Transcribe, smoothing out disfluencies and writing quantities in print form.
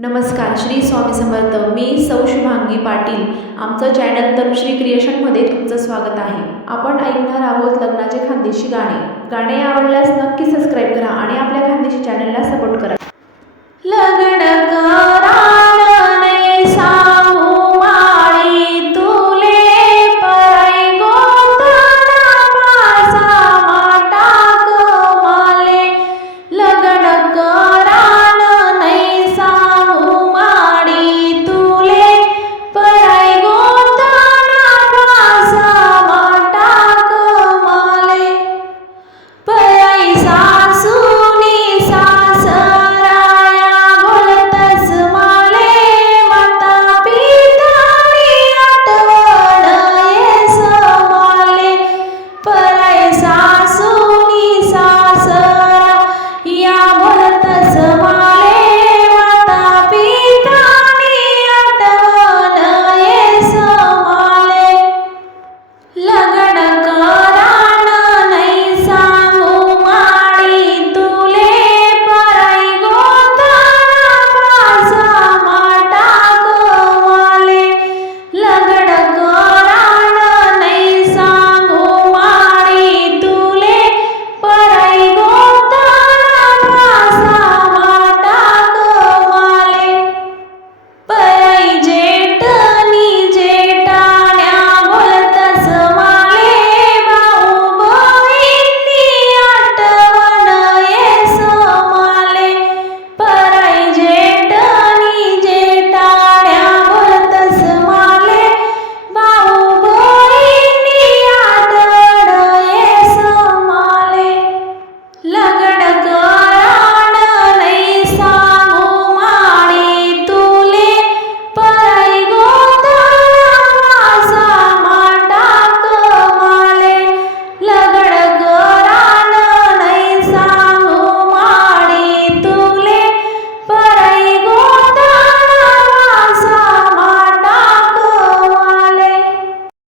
नमस्कार, श्री स्वामी समर्थ. मी सौ शुभांगी पाटील. आमचं चॅनल तनुश्री क्रिएशनमध्ये तुमचं स्वागत आहे. आपण ऐकणार आहोत लग्नाचे खानदेशी गाणे. गाणे आवडल्यास नक्की सबस्क्राईब करा आणि आपल्या खानदेशी चॅनलला सपोर्ट करा. लग्न